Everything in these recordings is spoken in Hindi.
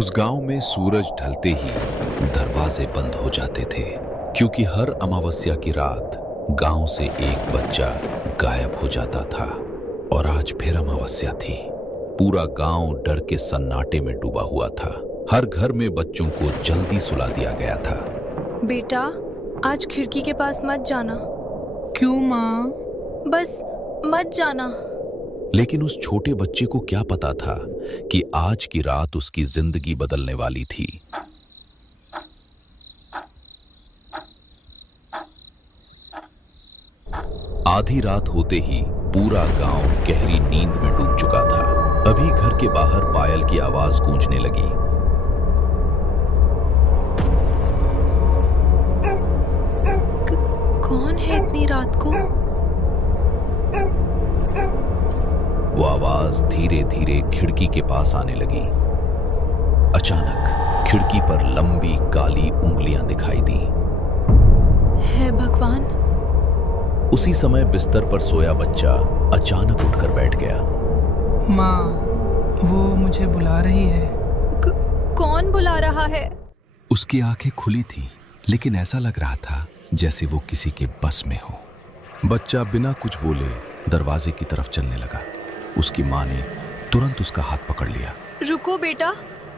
उस गांव में सूरज ढलते ही दरवाजे बंद हो जाते थे, क्योंकि हर अमावस्या की रात गांव से एक बच्चा गायब हो जाता था। और आज फिर अमावस्या थी। पूरा गांव डर के सन्नाटे में डूबा हुआ था। हर घर में बच्चों को जल्दी सुला दिया गया था। बेटा, आज खिड़की के पास मत जाना। क्यों माँ? बस मत जाना। लेकिन उस छोटे बच्चे को क्या पता था कि आज की रात उसकी जिंदगी बदलने वाली थी। आधी रात होते ही पूरा गांव गहरी नींद में डूब चुका था। अभी घर के बाहर पायल की आवाज गूंजने लगी। कौन है इतनी रात को? वो आवाज धीरे धीरे खिड़की के पास आने लगी। अचानक खिड़की पर लंबी काली उंगलियां दिखाई दी। हे भगवान! उसी समय बिस्तर पर सोया बच्चा अचानक उठकर बैठ गया। माँ, वो मुझे बुला रही है। कौन बुला रहा है? उसकी आंखें खुली थी, लेकिन ऐसा लग रहा था जैसे वो किसी के बस में हो। बच्चा बिना कुछ बोले दरवाजे की तरफ चलने लगा। उसकी माँ ने तुरंत उसका हाथ पकड़ लिया। रुको बेटा,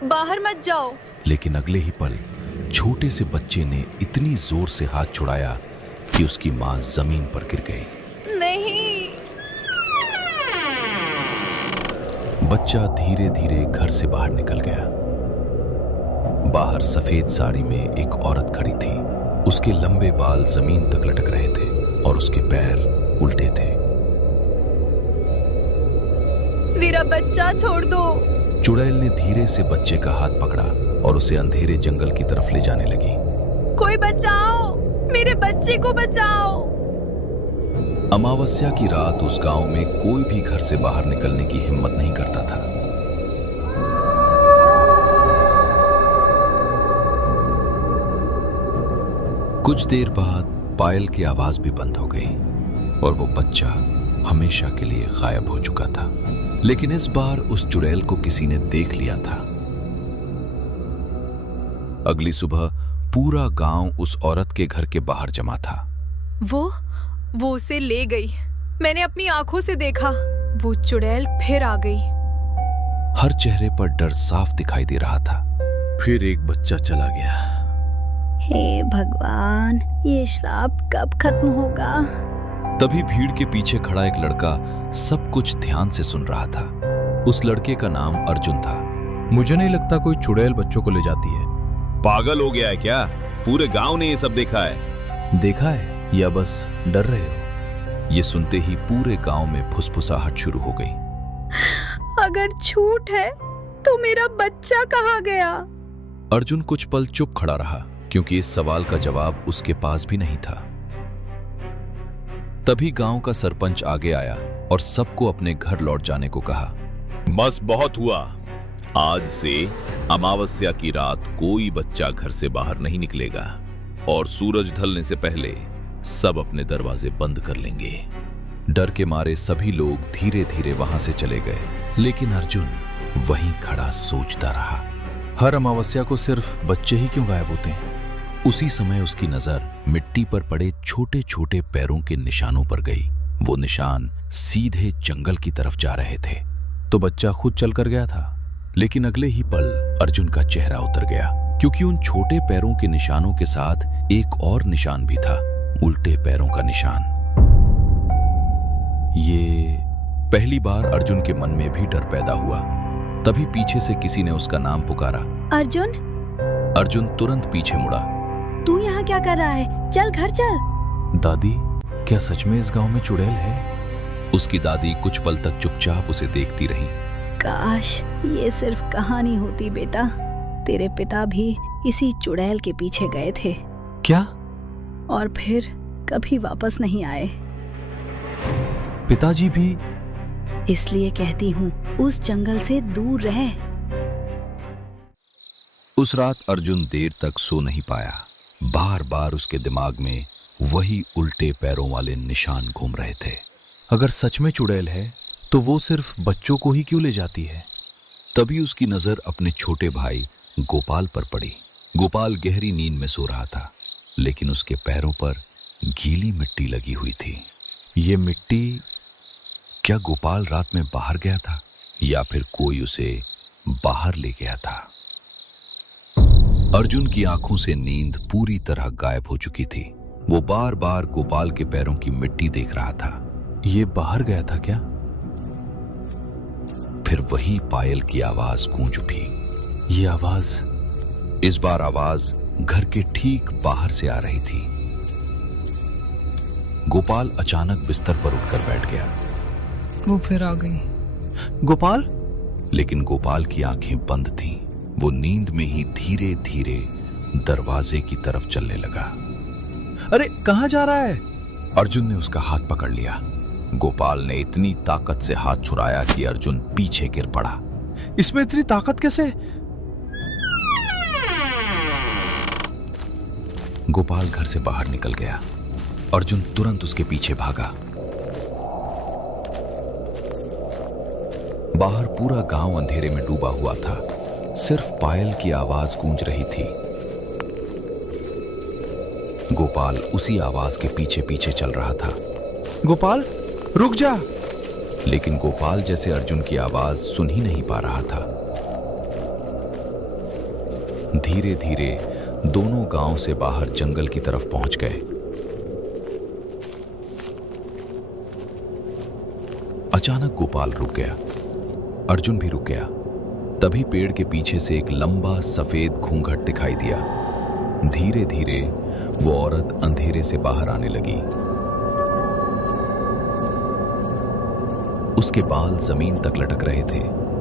बाहर मत जाओ। लेकिन अगले ही पल छोटे से बच्चे ने इतनी जोर से हाथ छुड़ाया कि उसकी माँ जमीन पर गिर गई। नहीं! बच्चा धीरे धीरे घर से बाहर निकल गया। बाहर सफेद साड़ी में एक औरत खड़ी थी। उसके लंबे बाल जमीन तक लटक रहे थे और उसके पैर उल्टे थे। मेरा बच्चा छोड़ दो। चुड़ैल ने धीरे से बच्चे का हाथ पकड़ा और उसे अंधेरे जंगल की तरफ ले जाने लगी। कोई बचाओ! मेरे बच्चे को बचाओ! अमावस्या की रात उस गांव में कोई भी घर से बाहर निकलने की हिम्मत नहीं करता था। कुछ देर बाद पायल की आवाज भी बंद हो गई और वो बच्चा हमेशा के लिए गायब हो चुका था। लेकिन इस बार उस चुड़ैल को किसी ने देख लिया था। अगली सुबह पूरा गांव उस औरत के घर के बाहर जमा था। वो उसे ले गई। मैंने अपनी आंखों से देखा। वो चुड़ैल फिर आ गई। हर चेहरे पर डर साफ दिखाई दे रहा था। फिर एक बच्चा चला गया। हे भगवान, ये श्राप कब खत्म होगा? तभी भीड़ के पीछे खड़ा एक लड़का सब कुछ ध्यान से सुन रहा था। उस लड़के का नाम अर्जुन था। मुझे नहीं लगता कोई चुड़ैल बच्चों को ले जाती है। पागल हो गया है क्या? पूरे गांव ने ये सब देखा है। देखा है या बस डर रहे हो? ये सुनते ही पूरे गांव में फुसफुसाहट शुरू हो गई। अगर झूठ है तो मेरा बच्चा कहाँ गया? अर्जुन कुछ पल चुप खड़ा रहा, क्योंकि इस सवाल का जवाब उसके पास भी नहीं था। तभी गांव का सरपंच आगे आया और सबको अपने घर लौट जाने को कहा। बस बहुत हुआ। आज से अमावस्या की रात कोई बच्चा घर से बाहर नहीं निकलेगा और सूरज ढलने से पहले सब अपने दरवाजे बंद कर लेंगे। डर के मारे सभी लोग धीरे धीरे वहां से चले गए, लेकिन अर्जुन वहीं खड़ा सोचता रहा। हर अमावस्या को सिर्फ बच्चे ही क्यों गायब होते हैं? उसी समय उसकी नजर मिट्टी पर पड़े छोटे छोटे पैरों के निशानों पर गई। वो निशान सीधे जंगल की तरफ जा रहे थे। तो बच्चा खुद चलकर गया था, लेकिन अगले ही पल अर्जुन का चेहरा उतर गया, क्योंकि उन छोटे पैरों के निशानों के साथ एक और निशान भी था, उल्टे पैरों का निशान। ये पहली बार अर्जुन के मन में भी डर पैदा हुआ। तभी पीछे से किसी ने उसका नाम पुकारा। अर्जुन! अर्जुन तुरंत पीछे मुड़ा। तू यहाँ क्या कर रहा है? चल घर चल। दादी, क्या सच में इस गांव में चुड़ैल है? उसकी दादी कुछ पल तक चुपचाप उसे देखती रही। काश ये सिर्फ कहानी होती बेटा। तेरे पिता भी इसी चुड़ैल के पीछे गए थे। क्या? और फिर कभी वापस नहीं आए। पिताजी भी? इसलिए कहती हूँ, उस जंगल से दूर रह। उस रात अर्जुन देर तक सो नहीं पाया। बार बार उसके दिमाग में वही उल्टे पैरों वाले निशान घूम रहे थे। अगर सच में चुड़ैल है तो वो सिर्फ बच्चों को ही क्यों ले जाती है? तभी उसकी नजर अपने छोटे भाई गोपाल पर पड़ी। गोपाल गहरी नींद में सो रहा था, लेकिन उसके पैरों पर गीली मिट्टी लगी हुई थी। ये मिट्टी, क्या गोपाल रात में बाहर गया था या फिर कोई उसे बाहर ले गया था? अर्जुन की आंखों से नींद पूरी तरह गायब हो चुकी थी। वो बार बार गोपाल के पैरों की मिट्टी देख रहा था। ये बाहर गया था क्या? फिर वही पायल की आवाज गूंज उठी। ये आवाज, इस बार आवाज घर के ठीक बाहर से आ रही थी। गोपाल अचानक बिस्तर पर उठकर बैठ गया। वो फिर आ गई। गोपाल? लेकिन गोपाल की आंखें बंद थीं। वो नींद में ही धीरे धीरे दरवाजे की तरफ चलने लगा। अरे कहां जा रहा है? अर्जुन ने उसका हाथ पकड़ लिया। गोपाल ने इतनी ताकत से हाथ छुड़ाया कि अर्जुन पीछे गिर पड़ा। इसमें इतनी ताकत कैसे? गोपाल घर से बाहर निकल गया। अर्जुन तुरंत उसके पीछे भागा। बाहर पूरा गांव अंधेरे में डूबा हुआ था। सिर्फ पायल की आवाज गूंज रही थी। गोपाल उसी आवाज के पीछे पीछे चल रहा था। गोपाल, रुक जा! लेकिन गोपाल जैसे अर्जुन की आवाज सुन ही नहीं पा रहा था। धीरे धीरे दोनों गांव से बाहर जंगल की तरफ पहुंच गए। अचानक गोपाल रुक गया। अर्जुन भी रुक गया। तभी पेड़ के पीछे से एक लंबा सफेद घूंघट दिखाई दिया। धीरे धीरे वो औरत अंधेरे से बाहर आने लगी। उसके बाल जमीन तक लटक रहे थे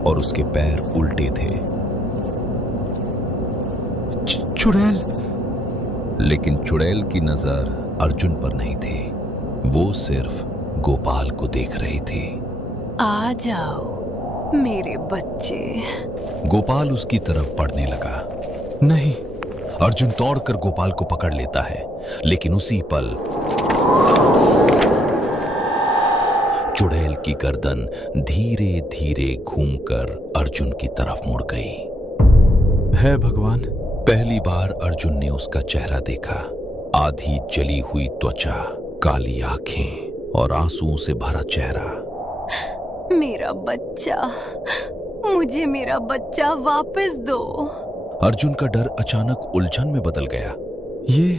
और उसके पैर उल्टे थे। चुड़ैल! लेकिन चुड़ैल की नजर अर्जुन पर नहीं थी। वो सिर्फ गोपाल को देख रही थी। आ जाओ मेरे बच्चे। गोपाल उसकी तरफ बढ़ने लगा। नहीं! अर्जुन दौड़कर गोपाल को पकड़ लेता है, लेकिन उसी पल चुड़ैल की गर्दन धीरे धीरे घूमकर अर्जुन की तरफ मुड़ गई। है भगवान! पहली बार अर्जुन ने उसका चेहरा देखा। आधी जली हुई त्वचा, काली आंखें और आंसुओं से भरा चेहरा। मेरा बच्चा, मुझे मेरा बच्चा वापस दो। अर्जुन का डर अचानक उलझन में बदल गया। ये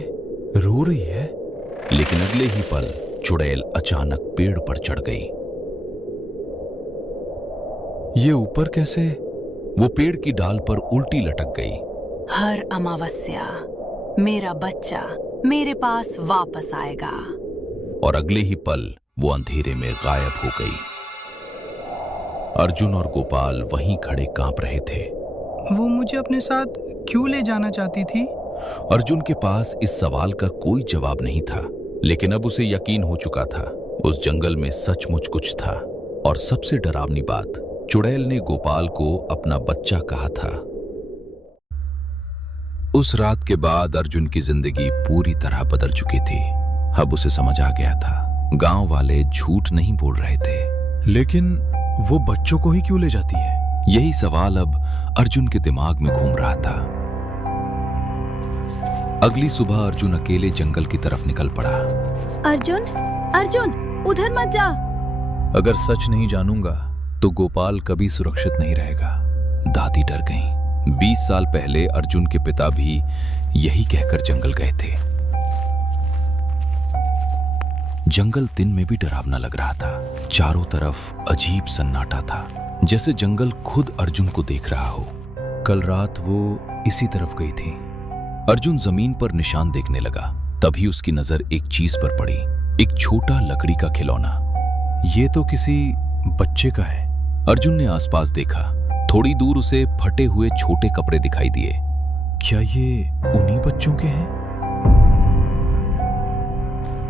रो रही है। लेकिन अगले ही पल चुड़ैल अचानक पेड़ पर चढ़ गई। ये ऊपर कैसे? वो पेड़ की डाल पर उल्टी लटक गई। हर अमावस्या मेरा बच्चा मेरे पास वापस आएगा। और अगले ही पल वो अंधेरे में गायब हो गई। अर्जुन और गोपाल वहीं खड़े कांप रहे थे। वो मुझे अपने साथ क्यों ले जाना चाहती थी? अर्जुन के पास इस सवाल का कोई जवाब नहीं था, लेकिन अब उसे यकीन हो चुका था उस जंगल में सचमुच कुछ था। और सबसे डरावनी बात, चुड़ैल ने गोपाल को अपना बच्चा कहा था। उस रात के बाद अर्जुन की जिंदगी पूरी तरह बदल चुकी थी। अब उसे समझ आ गया था, गांव वाले झूठ नहीं बोल रहे थे। लेकिन वो बच्चों को ही क्यों ले जाती है? यही सवाल अब अर्जुन के दिमाग में घूम रहा था। अगली सुबह अर्जुन अकेले जंगल की तरफ निकल पड़ा। अर्जुन, अर्जुन, उधर मत जा। अगर सच नहीं जानूंगा तो गोपाल कभी सुरक्षित नहीं रहेगा। दादी डर गईं। 20 साल पहले अर्जुन के पिता भी यही कहकर जंगल गए थे। जंगल दिन में भी डरावना लग रहा था। चारों तरफ अजीब सन्नाटा था, जैसे जंगल खुद अर्जुन को देख रहा हो। कल रात वो इसी तरफ गई थी। अर्जुन जमीन पर निशान देखने लगा। तभी उसकी नजर एक चीज पर पड़ी, एक छोटा लकड़ी का खिलौना। ये तो किसी बच्चे का है। अर्जुन ने आसपास देखा। थोड़ी दूर उसे फटे हुए छोटे कपड़े दिखाई दिए। क्या ये उन्हीं बच्चों के हैं?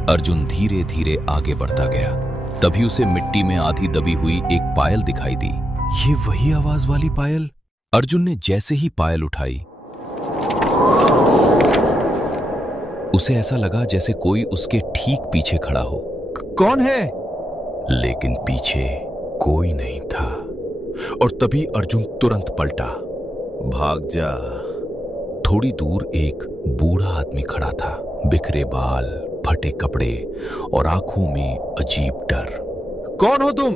अर्जुन धीरे धीरे आगे बढ़ता गया। तभी उसे मिट्टी में आधी दबी हुई एक पायल दिखाई दी। ये वही आवाज वाली पायल? अर्जुन ने जैसे ही पायल उठाई, उसे ऐसा लगा जैसे कोई उसके ठीक पीछे खड़ा हो। कौन है? लेकिन पीछे कोई नहीं था। और तभी अर्जुन तुरंत पलटा। भाग जा। थोड़ी दूर एक बूढ़ा आदमी खड़ा था, बिखरे बाल, फटे कपड़े और आंखों में अजीब डर। कौन हो तुम?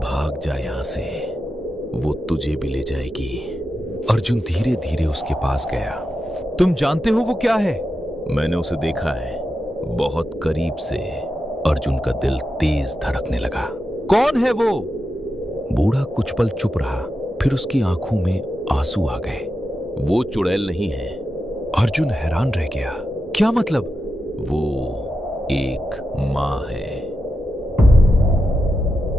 भाग जा यहां से, वो तुझे भी ले जाएगी। अर्जुन धीरे धीरे उसके पास गया। तुम जानते हो वो क्या है? मैंने उसे देखा है, बहुत करीब से। अर्जुन का दिल तेज धड़कने लगा। कौन है वो? बूढ़ा कुछ पल चुप रहा, फिर उसकी आंखों में आंसू आ गए। वो चुड़ैल नहीं है। अर्जुन हैरान रह गया। क्या मतलब? वो एक माँ है।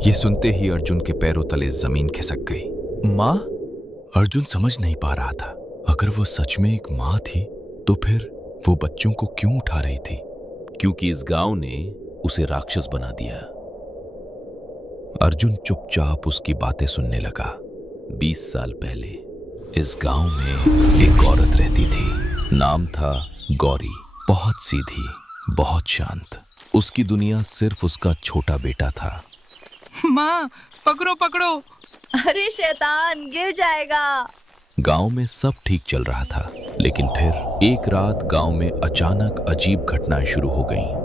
ये सुनते ही अर्जुन के पैरों तले जमीन खिसक गई। माँ? अर्जुन समझ नहीं पा रहा था, अगर वो सच में एक माँ थी तो फिर वो बच्चों को क्यों उठा रही थी? क्योंकि इस गांव ने उसे राक्षस बना दिया। अर्जुन चुपचाप उसकी बातें सुनने लगा। 20 साल पहले इस गांव में एक औरत रहती थी, नाम था गौरी। बहुत सीधी, बहुत शांत। उसकी दुनिया सिर्फ उसका छोटा बेटा था। माँ, पकड़ो पकड़ो। अरे शैतान, गिर जाएगा। गांव में सब ठीक चल रहा था, लेकिन फिर एक रात गांव में अचानक अजीब घटनाएं शुरू हो गईं।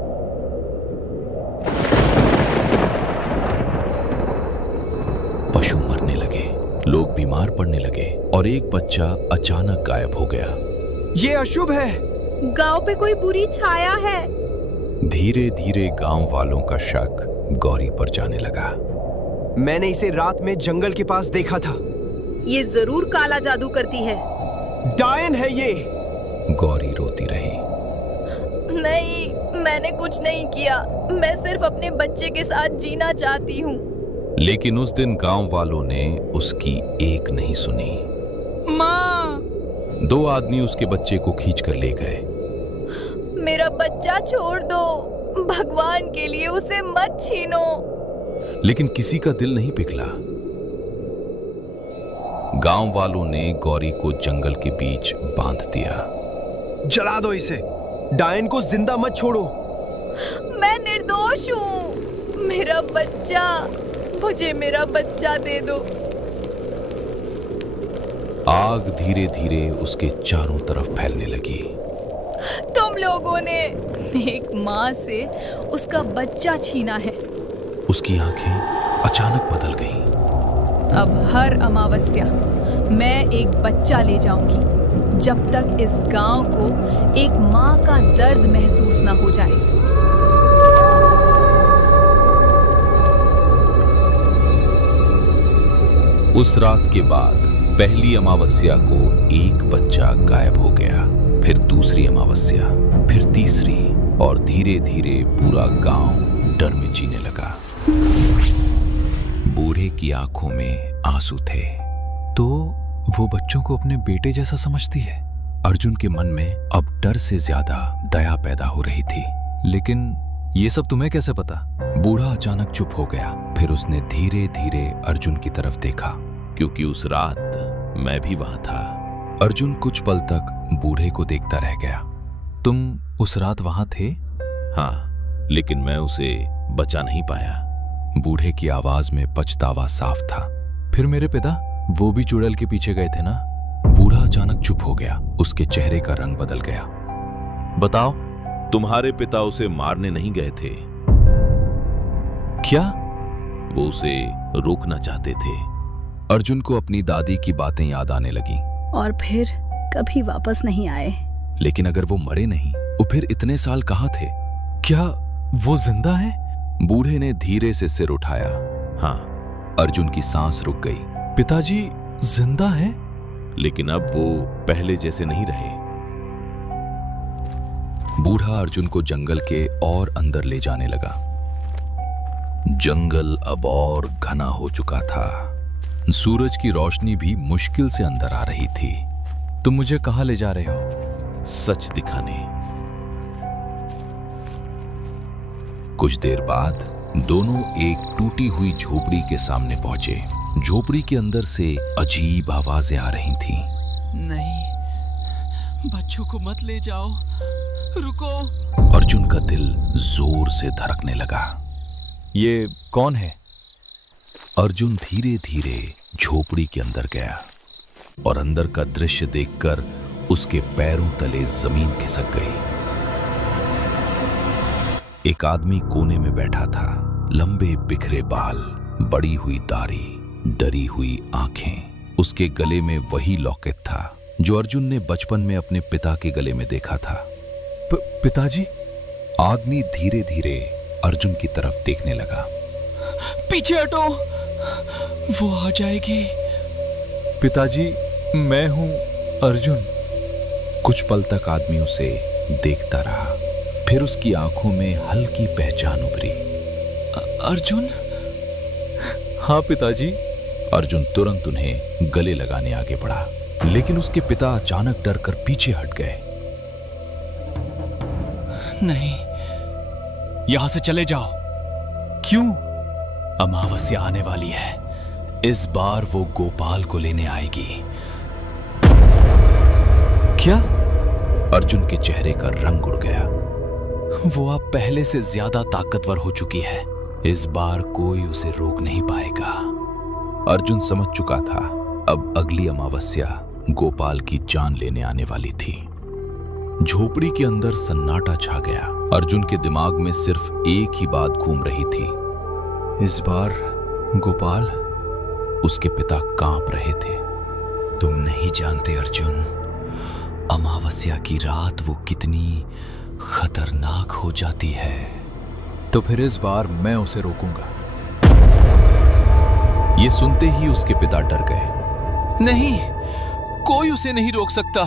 पशु मरने लगे, लोग बीमार पड़ने लगे और एक बच्चा अचानक गायब हो गया। ये अशुभ है। गांव पे कोई बुरी छाया है। धीरे धीरे गांव वालों का शक गौरी पर जाने लगा। मैंने इसे रात में जंगल के पास देखा था। ये जरूर काला जादू करती है। डायन है ये। गौरी रोती रही। नहीं, मैंने कुछ नहीं किया। मैं सिर्फ अपने बच्चे के साथ जीना चाहती हूँ। लेकिन उस दिन गांव वालों ने उसकी एक नहीं सुनी। माँ! 2 आदमी उसके बच्चे को खींचकर ले गए। मेरा बच्चा छोड़ दो, भगवान के लिए उसे मत छीनो। लेकिन किसी का दिल नहीं पिघला। गांव वालों ने गौरी को जंगल के बीच बांध दिया। जला दो इसे। डायन को जिंदा मत छोड़ो। मैं निर्दोष हूँ। मेरा बच्चा, मुझे मेरा बच्चा दे दो। आग धीरे धीरे उसके चारों तरफ फैलने लगी। तुम लोगों ने एक माँ से उसका बच्चा छीना है। उसकी आंखें अचानक बदल गईं। अब हर अमावस्या मैं एक बच्चा ले जाऊंगी, जब तक इस गांव को एक माँ का दर्द महसूस न हो जाए। उस रात के बाद पहली अमावस्या को एक बच्चा गायब हो गया, फिर दूसरी अमावस्या, फिर तीसरी, और धीरे धीरे पूरा गांव डर में जीने लगा। बूढ़े की आंखों में आंसू थे। तो वो बच्चों को अपने बेटे जैसा समझती है। अर्जुन के मन में अब डर से ज्यादा दया पैदा हो रही थी। लेकिन ये सब तुम्हें कैसे पता? बूढ़ा अचानक चुप हो गया, फिर उसने धीरे धीरे अर्जुन की तरफ देखा। क्योंकि उस रात मैं भी वहां था। अर्जुन कुछ पल तक बूढ़े को देखता रह गया। तुम उस रात वहां थे? हाँ, लेकिन मैं उसे बचा नहीं पाया। बूढ़े की आवाज में पछतावा साफ था। फिर मेरे पिता, वो भी चुड़ैल के पीछे गए थे ना? बूढ़ा अचानक चुप हो गया, उसके चेहरे का रंग बदल गया। बताओ। तुम्हारे पिता उसे मारने नहीं गए थे। क्या? वो उसे रोकना चाहते थे। अर्जुन को अपनी दादी की बातें याद आने लगी। और फिर कभी वापस नहीं आए। लेकिन अगर वो मरे नहीं, वो फिर इतने साल कहाँ थे? क्या वो जिंदा है? बूढ़े ने धीरे से सिर उठाया। हाँ। अर्जुन की सांस रुक गई। पिताजी जिंदा हैं? लेकिन अब वो पहले जैसे नहीं रहे। बूढ़ा अर्जुन को जंगल के और अंदर ले जाने लगा। जंगल अब और घना हो चुका था। सूरज की रोशनी भी मुश्किल से अंदर आ रही थी। तुम मुझे कहाँ ले जा रहे हो? सच दिखाने। कुछ देर बाद दोनों एक टूटी हुई झोपड़ी के सामने पहुंचे। झोपड़ी के अंदर से अजीब आवाजें आ रही थीं। नहीं, बच्चों को मत ले जाओ, रुको। अर्जुन का दिल जोर से धड़कने लगा। ये कौन है? अर्जुन धीरे धीरे झोपड़ी के अंदर गया और अंदर का दृश्य देखकर उसके पैरों तले जमीन खिसक गई। एक आदमी कोने में बैठा था, लंबे बिखरे बाल, बड़ी हुई दाढ़ी, डरी हुई आंखें। उसके गले में वही लॉकेट था जो अर्जुन ने बचपन में अपने पिता के गले में देखा था। पिताजी? आदमी धीरे धीरे अर्जुन की तरफ देखने लगा। पीछे हटो, वो आ जाएगी। पिताजी, मैं हूं अर्जुन। कुछ पल तक आदमी उसे देखता रहा, फिर उसकी आंखों में हल्की पहचान उभरी। अर्जुन? हाँ पिताजी। अर्जुन तुरंत उन्हें गले लगाने आगे बढ़ा, लेकिन उसके पिता अचानक डर कर पीछे हट गए। नहीं, यहां से चले जाओ। क्यों? अमावस्या आने वाली है, इस बार वो गोपाल को लेने आएगी। क्या? अर्जुन के चेहरे का रंग उड़ गया। वो अब पहले से ज्यादा ताकतवर हो चुकी है, इस बार कोई उसे रोक नहीं पाएगा। अर्जुन समझ चुका था अब अगली अमावस्या गोपाल की जान लेने आने वाली थी। झोपड़ी के अंदर सन्नाटा छा गया। अर्जुन के दिमाग में सिर्फ एक ही बात घूम रही थी, इस बार गोपाल। उसके पिता कांप रहे थे। तुम नहीं जानते अर्जुन, अमावस्या की रात वो कितनी खतरनाक हो जाती है। तो फिर इस बार मैं उसे रोकूंगा। ये सुनते ही उसके पिता डर गए। नहीं, कोई उसे नहीं रोक सकता।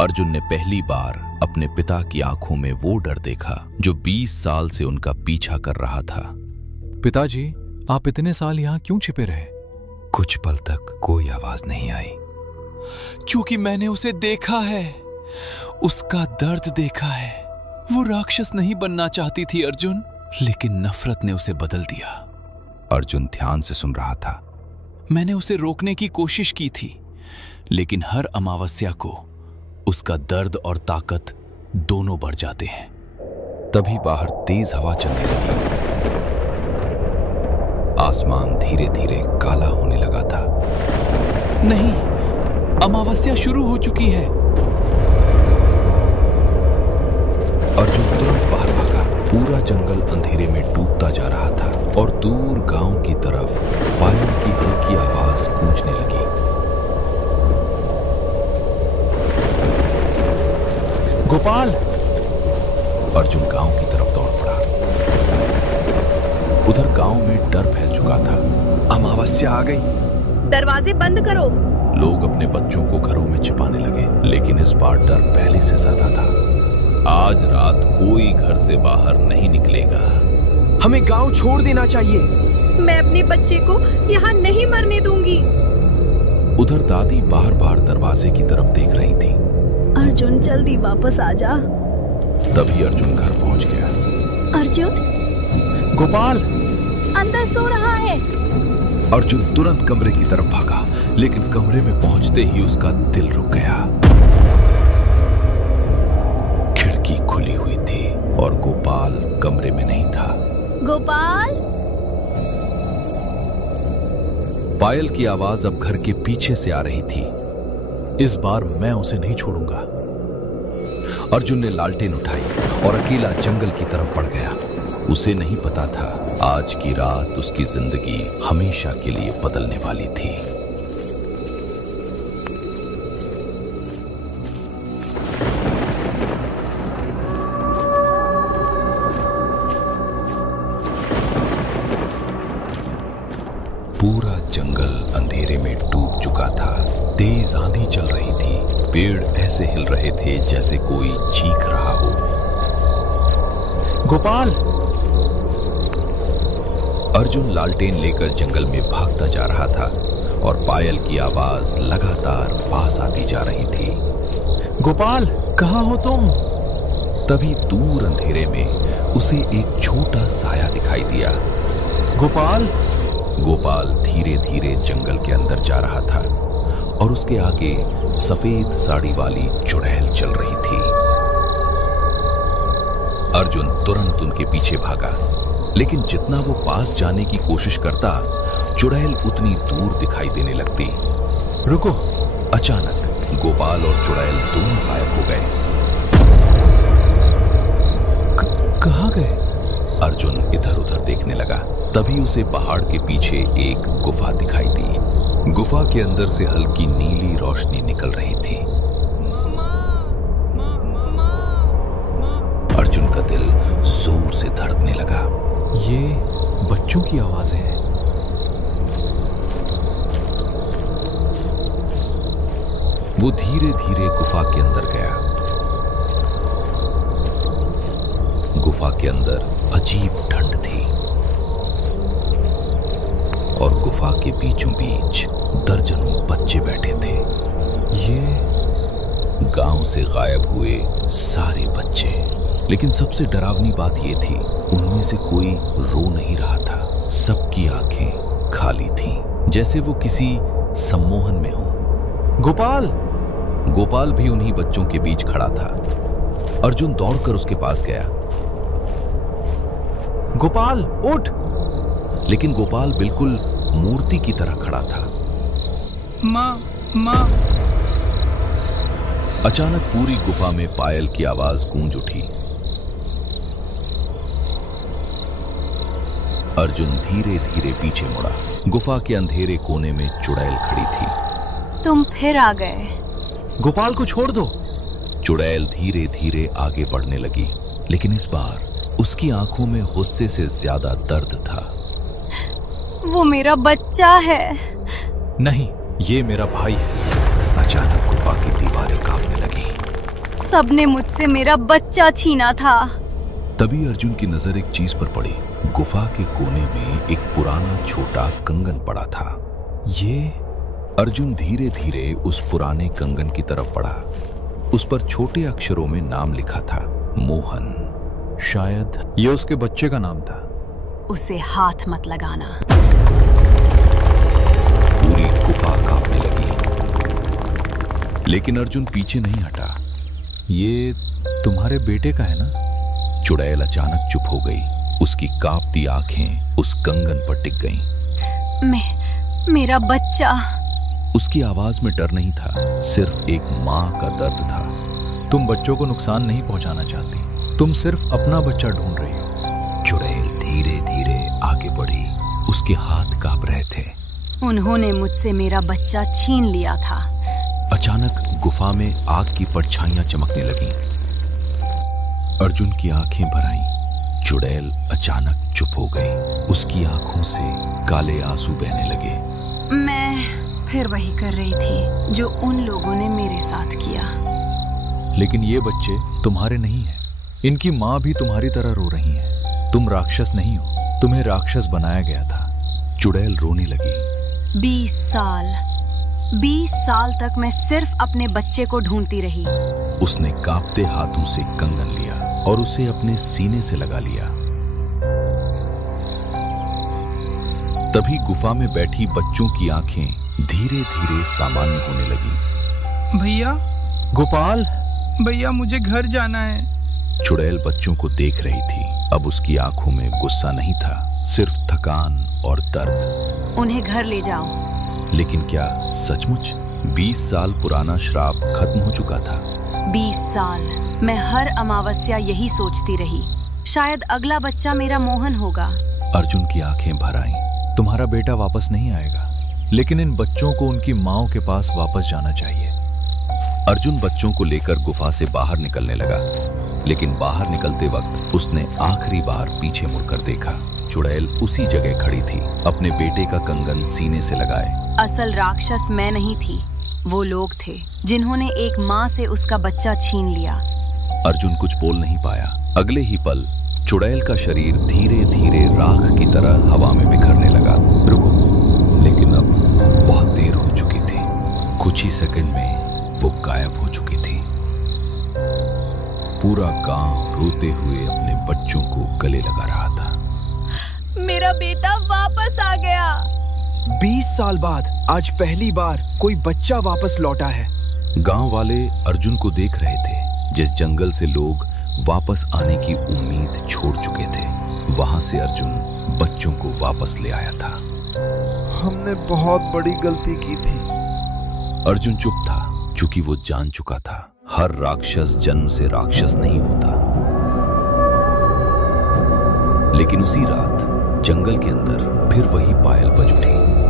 अर्जुन ने पहली बार अपने पिता की आंखों में वो डर देखा जो 20 साल से उनका पीछा कर रहा था। पिताजी, आप इतने साल यहां क्यों छिपे रहे? कुछ पल तक कोई आवाज नहीं आई। क्योंकि मैंने उसे देखा है, उसका दर्द देखा है। वो राक्षस नहीं बनना चाहती थी अर्जुन, लेकिन नफरत ने उसे बदल दिया। अर्जुन ध्यान से सुन रहा था। मैंने उसे रोकने की कोशिश की थी, लेकिन हर अमावस्या को उसका दर्द और ताकत दोनों बढ़ जाते हैं। तभी बाहर तेज हवा चलने लगी। आसमान धीरे धीरे काला होने लगा था। नहीं, अमावस्या शुरू हो चुकी है। अर्जुन तुरंत बाहर भागा। पूरा जंगल अंधेरे में डूबता जा रहा था और दूर गांव की तरफ पायल की हल्की आवाज गूंजने लगी। गोपाल! अर्जुन गांव की तरफ दौड़ पड़ा। उधर गांव में डर फैल चुका था। अमावस्या आ गई। दरवाजे बंद करो। लोग अपने बच्चों को घरों में छिपाने लगे, लेकिन इस बार डर पहले से ज्यादा था। आज रात कोई घर से बाहर नहीं निकलेगा। हमें गांव छोड़ देना चाहिए। मैं अपने बच्चे को यहाँ नहीं मरने दूंगी। उधर दादी बार बार दरवाजे की तरफ देख रही थी। अर्जुन, जल्दी वापस आ जा। तभी अर्जुन घर पहुंच गया। अर्जुन? गोपाल! अंदर सो रहा है। अर्जुन तुरंत कमरे की तरफ भागा, लेकिन कमरे में पहुंचते ही उसका दिल रुक गया। खिड़की खुली हुई थी और गोपाल कमरे में नहीं था। गोपाल! पायल की आवाज अब घर के पीछे से आ रही थी। इस बार मैं उसे नहीं छोड़ूंगा। अर्जुन ने लालटेन उठाई और अकेला जंगल की तरफ बढ़ गया। उसे नहीं पता था आज की रात उसकी जिंदगी हमेशा के लिए बदलने वाली थी। पूरा जंगल अंधेरे में डूब चुका था। तेज आंधी चल रही थी। पेड़ ऐसे हिल रहे थे जैसे कोई चीख रहा हो। गोपाल! अर्जुन लालटेन लेकर जंगल में भागता जा रहा था और पायल की आवाज लगातार पास आती जा रही थी। गोपाल, कहाँ हो तुम? तभी दूर अंधेरे में उसे एक छोटा साया दिखाई दिया। गोपाल! गोपाल धीरे धीरे जंगल के अंदर जा रहा था और उसके आगे सफेद साड़ी वाली चुड़ैल चल रही थी। अर्जुन तुरंत उनके पीछे भागा, लेकिन जितना वो पास जाने की कोशिश करता, चुड़ैल उतनी दूर दिखाई देने लगती। रुको। अचानक गोपाल और चुड़ैल दोनों गायब हो गए। कहाँ गए? अर्जुन इधर उधर देखने लगा। तभी उसे पहाड़ के पीछे एक गुफा दिखाई दी। गुफा के अंदर से हल्की नीली रोशनी निकल रही थी। अर्जुन का दिल जोर से धड़कने लगा। ये बच्चों की आवाजें हैं। वो धीरे धीरे गुफा के अंदर गया। गुफा के अंदर अजीब ठंड थी और गुफा के बीचों बीच दर्जनों बच्चे बैठे थे। ये गांव से गायब हुए सारे बच्चे। लेकिन सबसे डरावनी बात यह थी, उनमें से कोई रो नहीं रहा था। सबकी आंखें खाली थीं, जैसे वो किसी सम्मोहन में हो। गोपाल! गोपाल भी उन्हीं बच्चों के बीच खड़ा था। अर्जुन दौड़कर उसके पास गया। गोपाल, उठ! लेकिन गोपाल बिल्कुल मूर्ति की तरह खड़ा था। माँ। अचानक पूरी गुफा में पायल की आवाज गूंज उठी। अर्जुन धीरे धीरे पीछे मुड़ा। गुफा के अंधेरे कोने में चुड़ैल खड़ी थी। तुम फिर आ गए। गोपाल को छोड़ दो। चुड़ैल धीरे धीरे आगे बढ़ने लगी, लेकिन इस बार उसकी आंखों में गुस्से से ज्यादा दर्द था। वो मेरा बच्चा है। नहीं, ये मेरा भाई है। अचानक गुफा की दीवारें कांपने लगी। सबने मुझसे मेरा बच्चा छीना था। तभी अर्जुन की नजर एक चीज पर पड़ी। गुफा के कोने में एक पुराना छोटा कंगन पड़ा था। ये अर्जुन धीरे धीरे उस पुराने कंगन की तरफ बढ़ा। उस पर छोटे अक्षरों में नाम लिखा था, मोहन। शायद ये उसके बच्चे का नाम था। उसे हाथ मत लगाना। पूरी गुफा कांपने लगी, लेकिन अर्जुन पीछे नहीं हटा। ये तुम्हारे बेटे का है ना? चुड़ैल अचानक चुप हो गई। उसकी कांपती आंखें उस कंगन पर टिक गईं। मेरा बच्चा। उसकी आवाज में डर नहीं था, सिर्फ एक माँ का दर्द था। तुम बच्चों को नुकसान नहीं पहुंचाना चाहती, तुम सिर्फ अपना बच्चा ढूंढ रही हो। चुड़ैल धीरे धीरे आगे बढ़ी। उसके हाथ कांप रहे थे। उन्होंने मुझसे मेरा बच्चा छीन लिया था। अचानक गुफा में आग की परछाइयां चमकने लगीं। अर्जुन की आंखें भर आईं। चुड़ैल अचानक चुप हो गई। उसकी आंखों से काले आंसू बहने लगे। मैं फिर वही कर रही थी जो उन लोगों ने मेरे साथ किया। लेकिन ये बच्चे तुम्हारे नहीं हैं। इनकी माँ भी तुम्हारी तरह रो रही है। तुम राक्षस नहीं हो, तुम्हें राक्षस बनाया गया था। चुड़ैल रोने लगी। 20 साल तक मैं सिर्फ अपने बच्चे को ढूंढती रही। उसने कांपते हाथों से कंगन लिया और उसे अपने सीने से लगा लिया। तभी गुफा में बैठी बच्चों की आंखें धीरे धीरे सामान्य होने लगी। भैया, गोपाल! भैया मुझे घर जाना है। चुड़ैल बच्चों को देख रही थी। अब उसकी आंखों में गुस्सा नहीं था, सिर्फ थकान और दर्द। उन्हें घर ले जाओ। लेकिन क्या सचमुच 20 साल पुराना श्राप खत्म हो चुका था? 20 साल मैं हर अमावस्या यही सोचती रही, शायद अगला बच्चा मेरा मोहन होगा। अर्जुन की आंखें भर आईं। तुम्हारा बेटा वापस नहीं आएगा, लेकिन इन बच्चों को उनकी माँओं के पास वापस जाना चाहिए। अर्जुन बच्चों को लेकर गुफा से बाहर निकलने लगा, लेकिन बाहर निकलते वक्त उसने आखिरी बार पीछे मुड़कर देखा। चुड़ैल उसी जगह खड़ी थी, अपने बेटे का कंगन सीने से लगाए। असल राक्षस मैं नहीं थी, वो लोग थे जिन्होंने एक माँ से उसका बच्चा छीन लिया। अर्जुन कुछ बोल नहीं पाया। अगले ही पल चुड़ैल का शरीर धीरे धीरे राख की तरह हवा में बिखरने लगा। रुको, लेकिन अब बहुत देर हो चुकी थी। कुछ ही सेकंड में वो गायब हो चुकी थी। पूरा गांव रोते हुए अपने बच्चों को गले लगा रहा था। मेरा बेटा वापस आ गया। 20 साल बाद आज पहली बार कोई बच्चा वापस लौटा है। गांव वाले अर्जुन को देख रहे थे, जिस जंगल से लोग वापस आने की उम्मीद छोड़ चुके थे। वहां से अर्जुन बच्चों को वापस ले आया था। हमने बहुत बड़ी गलती की थी। अर्जुन चुप था, क्योंकि वो जान चुका था हर राक्षस जन्म से राक्षस नहीं होता। लेकिन उसी रात जंगल के अंदर फिर वही पायल बज उठी।